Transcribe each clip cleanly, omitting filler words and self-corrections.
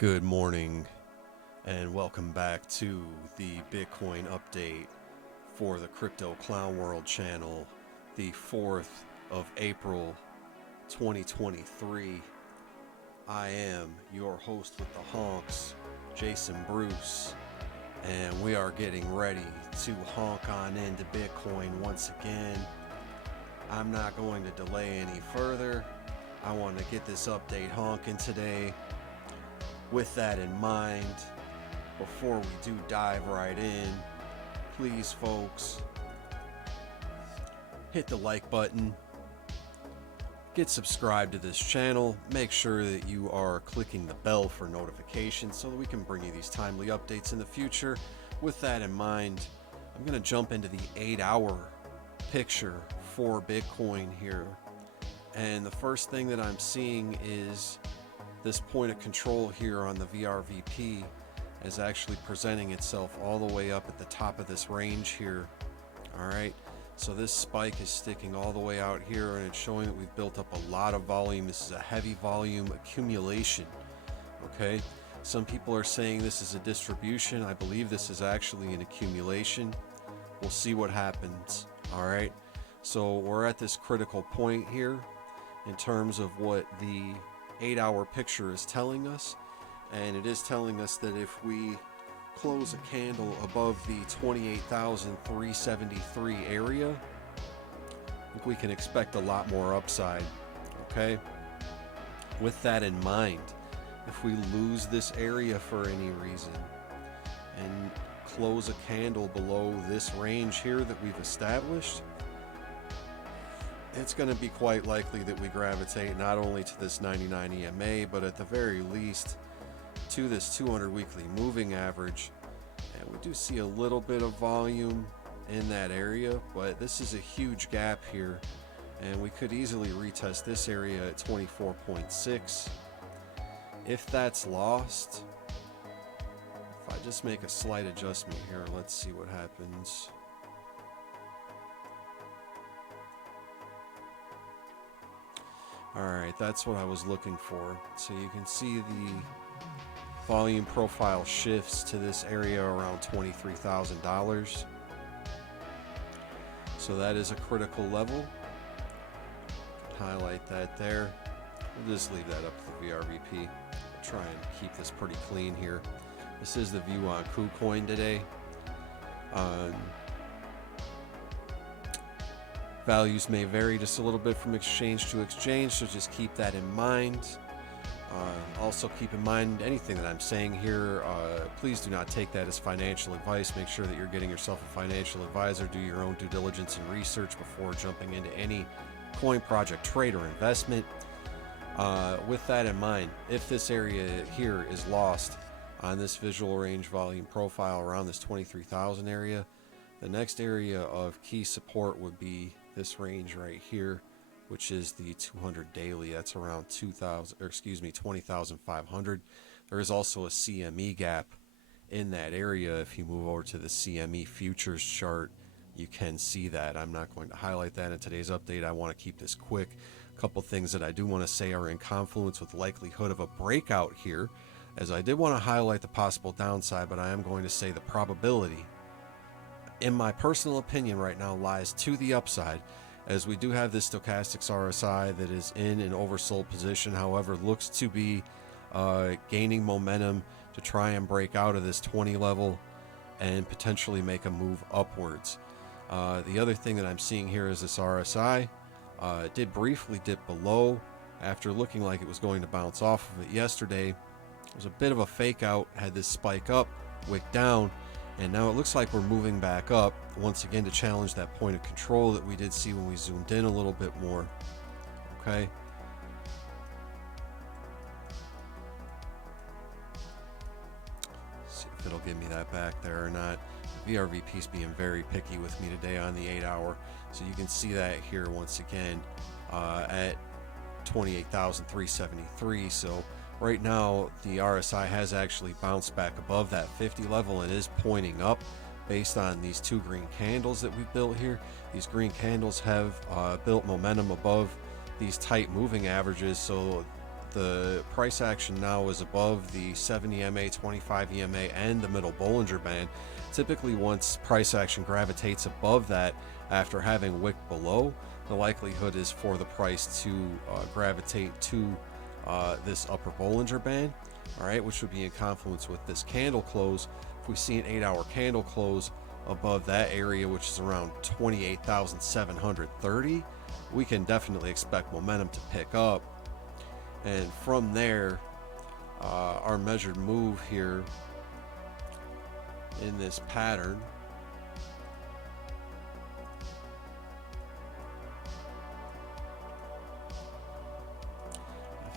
Good morning and welcome back to the Bitcoin update for the Crypto Clown World channel, the 4th of April 2023. I am your host with the honks, Jason Bruce, and we are getting ready to honk on into Bitcoin once again. I'm not going to delay any further. I want to get this update honking today. With that in mind, before we do dive right in, please folks, hit the like button, get subscribed to this channel, make sure that you are clicking the bell for notifications so that we can bring you these timely updates in the future. With that in mind, I'm going to jump into the 8-hour picture for Bitcoin here. And the first thing that I'm seeing is this point of control here on the VRVP is actually presenting itself all the way up at the top of this range here. Alright, so this spike is sticking all the way out here and it's showing that we've built up a lot of volume. This is a heavy volume accumulation. Okay, some people are saying this is a distribution. I believe this is actually an accumulation. We'll see what happens. Alright, so we're at this critical point here in terms of what the 8-hour picture is telling us, and it is telling us that if we close a candle above the 28,373 area, I think we can expect a lot more upside. Okay, with that in mind, if we lose this area for any reason and close a candle below this range here that we've established, it's going to be quite likely that we gravitate not only to this 99 EMA, but at the very least to this 200 weekly moving average. And we do see a little bit of volume in that area, but this is a huge gap here, and we could easily retest this area at 24.6. If that's lost, if I just make a slight adjustment here, let's see what happens. Alright, that's what I was looking for. So you can see the volume profile shifts to this area around $23,000. So that is a critical level. Highlight that there. We'll just leave that up to the VRVP. Try and keep this pretty clean here. This is the view on KuCoin today. Values may vary just a little bit from exchange to exchange, so just keep that in mind. Also keep in mind anything that I'm saying here, please do not take that as financial advice. Make sure that you're getting yourself a financial advisor. Do your own due diligence and research before jumping into any coin project, trade, or investment. With that in mind, if this area here is lost on this visual range volume profile around this 23,000 area, the next area of key support would be this range right here, which is the 200 daily. That's around 20,500. There is also a CME gap in that area. If you move over to the CME futures chart, you can see that. I'm not going to highlight that in today's update. I want to keep this quick. A couple things that I do want to say are in confluence with likelihood of a breakout here, as I did want to highlight the possible downside, but I am going to say the probability, in my personal opinion right now, lies to the upside, as we do have this stochastics RSI that is in an oversold position. However, looks to be gaining momentum to try and break out of this 20 level and potentially make a move upwards. The other thing that I'm seeing here is this RSI did briefly dip below after looking like it was going to bounce off of it yesterday. It was a bit of a fake out, had this spike up, wick down, and now it looks like we're moving back up once again to challenge that point of control that we did see when we zoomed in a little bit more. Okay. See if it'll give me that back there or not. VRVP's being very picky with me today on the 8-hour. So you can see that here once again at 28,373. So right now the RSI has actually bounced back above that 50 level and is pointing up based on these two green candles that we've built here. These green candles have built momentum above these tight moving averages, so the price action now is above the 70 EMA, 25 EMA, and the middle Bollinger Band. Typically, once price action gravitates above that after having wick below, the likelihood is for the price to gravitate to this upper Bollinger Band, all right, which would be in confluence with this candle close. If we see an 8-hour candle close above that area, which is around 28,730, we can definitely expect momentum to pick up. And from there, our measured move here in this pattern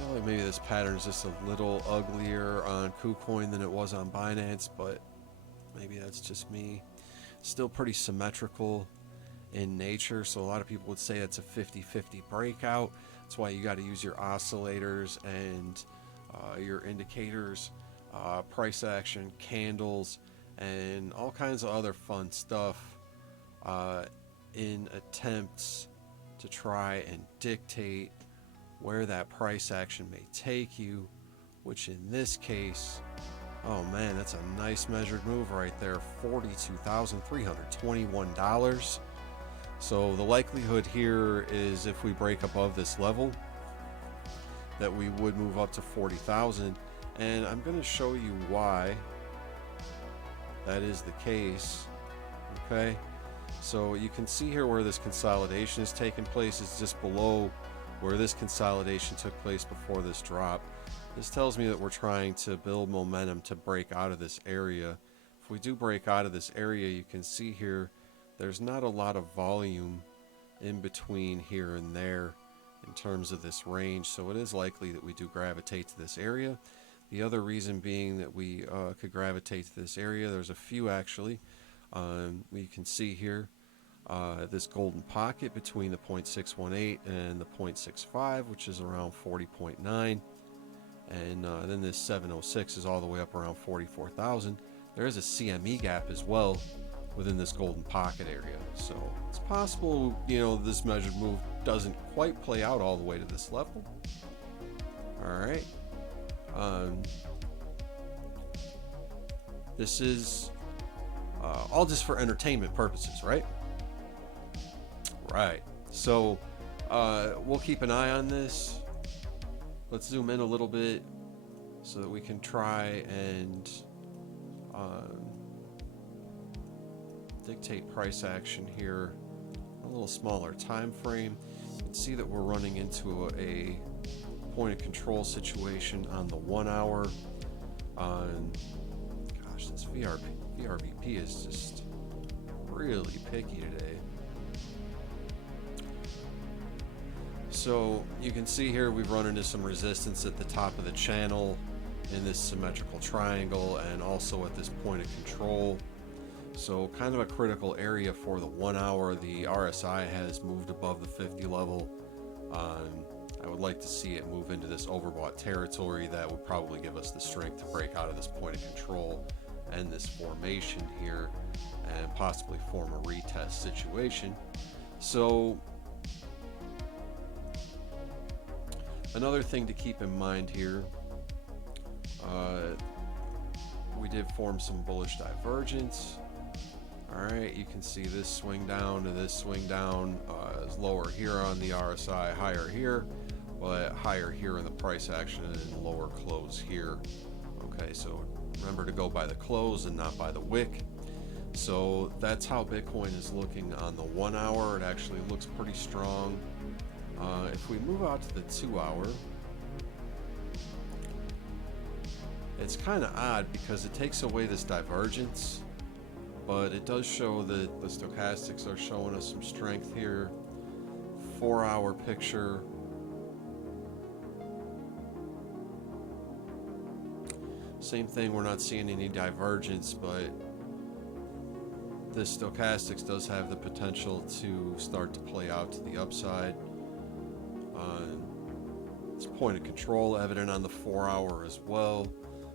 I feel like maybe this pattern is just a little uglier on KuCoin than it was on Binance, but maybe that's just me. Still pretty symmetrical in nature, so a lot of people would say it's a 50-50 breakout. That's why you got to use your oscillators and your indicators, price action, candles, and all kinds of other fun stuff in attempts to try and dictate where that price action may take you, which in this case, oh man, that's a nice measured move right there, $42,321. So the likelihood here is if we break above this level that we would move up to 40,000, and I'm going to show you why that is the case. Okay, so you can see here where this consolidation is taking place is just below where this consolidation took place before this drop. This tells me that we're trying to build momentum to break out of this area. If we do break out of this area, you can see here there's not a lot of volume in between here and there in terms of this range, so it is likely that we do gravitate to this area. The other reason being that we could gravitate to this area, there's a few actually. We can see here this golden pocket between the 0.618 and the 0.65, which is around 40.9, and then this 706 is all the way up around 44,000. There is a CME gap as well within this golden pocket area, so it's possible, you know, this measured move doesn't quite play out all the way to this level. All right, this is all just for entertainment purposes, right? Right. So we'll keep an eye on this. Let's zoom in a little bit so that we can try and dictate price action here. A little smaller time frame. You can see that we're running into a point of control situation on the 1 hour. Gosh, this VRVP is just really picky today. So you can see here we've run into some resistance at the top of the channel in this symmetrical triangle and also at this point of control. So kind of a critical area for the 1 hour. The RSI has moved above the 50 level. I would like to see it move into this overbought territory. That would probably give us the strength to break out of this point of control and this formation here and possibly form a retest situation. So another thing to keep in mind here, we did form some bullish divergence. All right, you can see this swing down to this swing down is lower here on the RSI, higher here, but higher here in the price action and lower close here. Okay, so remember to go by the close and not by the wick. So that's how Bitcoin is looking on the 1 hour. It actually looks pretty strong. If we move out to the 2 hour, it's kind of odd because it takes away this divergence, but it does show that the stochastics are showing us some strength here. 4 hour picture. Same thing, we're not seeing any divergence, but this stochastics does have the potential to start to play out to the upside. It's point of control evident on the 4 hour as well.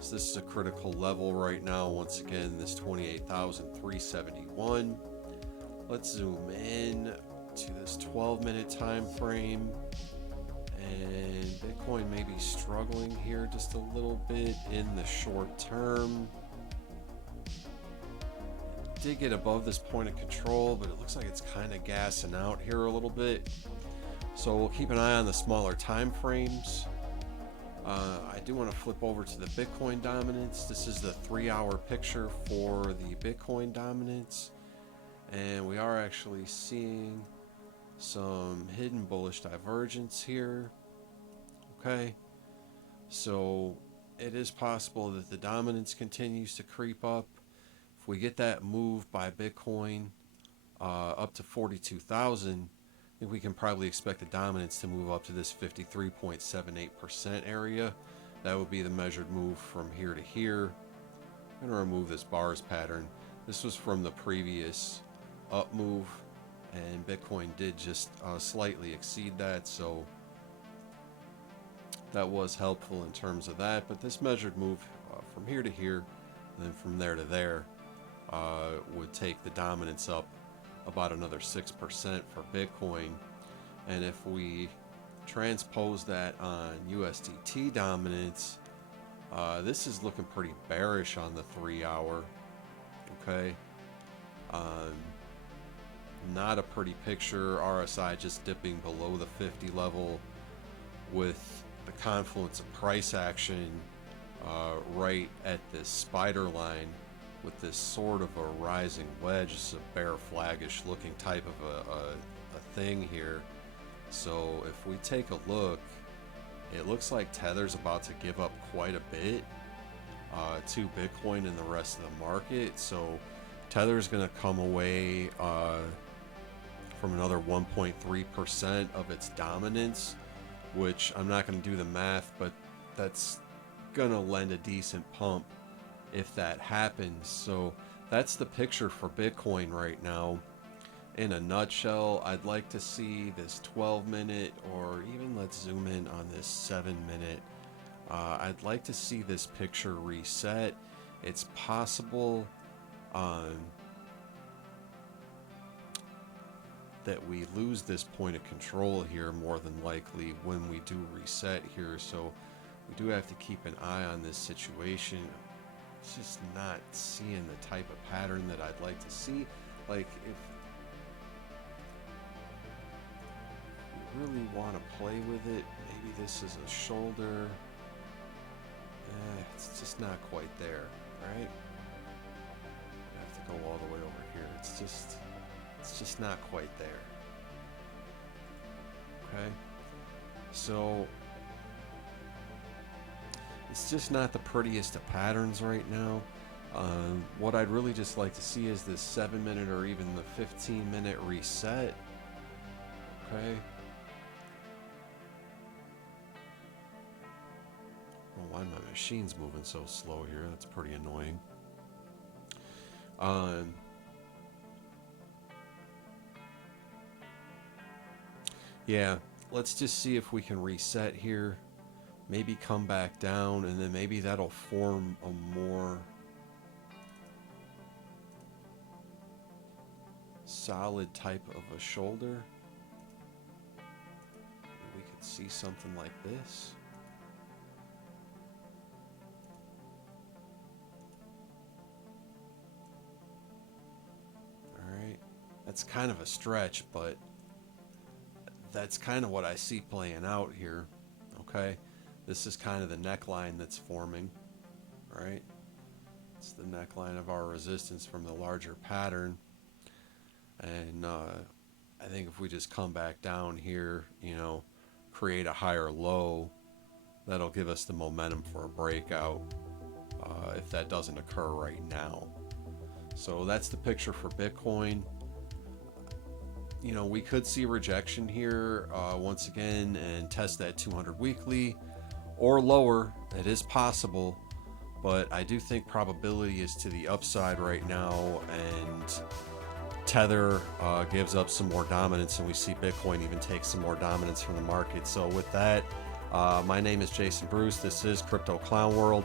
So this is a critical level right now. Once again, this 28,371. Let's zoom in to this 12-minute time frame And Bitcoin may be struggling here just a little bit in the short term. It did get above this point of control, but it looks like it's kind of gassing out here a little bit. So we'll keep an eye on the smaller time frames. I do want to flip over to the Bitcoin dominance. This is the 3-hour picture for the Bitcoin dominance. And we are actually seeing some hidden bullish divergence here. Okay. So it is possible that the dominance continues to creep up. If we get that move by Bitcoin up to 42,000, I think we can probably expect the dominance to move up to this 53.78% area. That would be the measured move from here to here. I'm going to remove this bars pattern. This was from the previous up move, and Bitcoin did just slightly exceed that, so that was helpful in terms of that. But this measured move from here to here, and then from there to there, would take the dominance up about another 6% for Bitcoin. And if we transpose that on USDT dominance, this is looking pretty bearish on the 3-hour. Okay, not a pretty picture. RSI just dipping below the 50 level with the confluence of price action right at this spider line with this sort of a rising wedge. It's a bear flaggish looking type of a thing here. So if we take a look, it looks like Tether's about to give up quite a bit to Bitcoin and the rest of the market. So Tether's going to come away from another 1.3% of its dominance, which I'm not going to do the math, but that's going to lend a decent pump if that happens. So that's the picture for Bitcoin right now. In a nutshell, I'd like to see this 12-minute, or even let's zoom in on this 7-minute. I'd like to see this picture reset. It's possible that we lose this point of control here more than likely when we do reset here. So we do have to keep an eye on this situation. It's just not seeing the type of pattern that I'd like to see. Like, if you really want to play with it, maybe this is a shoulder. It's just not quite there, right? I have to go all the way over here. It's just not quite there. Okay, so it's just not the prettiest of patterns right now. What I'd really just like to see is this 7-minute or even the 15-minute reset. Okay. Well, why my machine's moving so slow here? That's pretty annoying. Yeah, let's just see if we can reset here. Maybe come back down, and then maybe that'll form a more solid type of a shoulder. We could see something like this. Alright, that's kind of a stretch, but that's kind of what I see playing out here. Okay, this is kind of the neckline that's forming. Right, it's the neckline of our resistance from the larger pattern. And I think if we just come back down here, you know, create a higher low, that'll give us the momentum for a breakout if that doesn't occur right now. So that's the picture for Bitcoin. You know, we could see rejection here once again and test that 200 weekly or lower. It is possible, but I do think probability is to the upside right now, and Tether gives up some more dominance, and we see Bitcoin even take some more dominance from the market. So with that, my name is Jason Bruce. This is Crypto Clown World.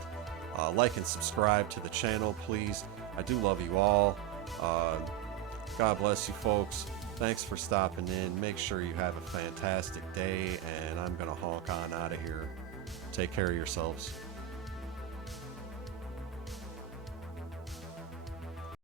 Like and subscribe to the channel, please. I do love you all. God bless you, folks. Thanks for stopping in. Make sure you have a fantastic day, and I'm going to honk on out of here. Take care of yourselves.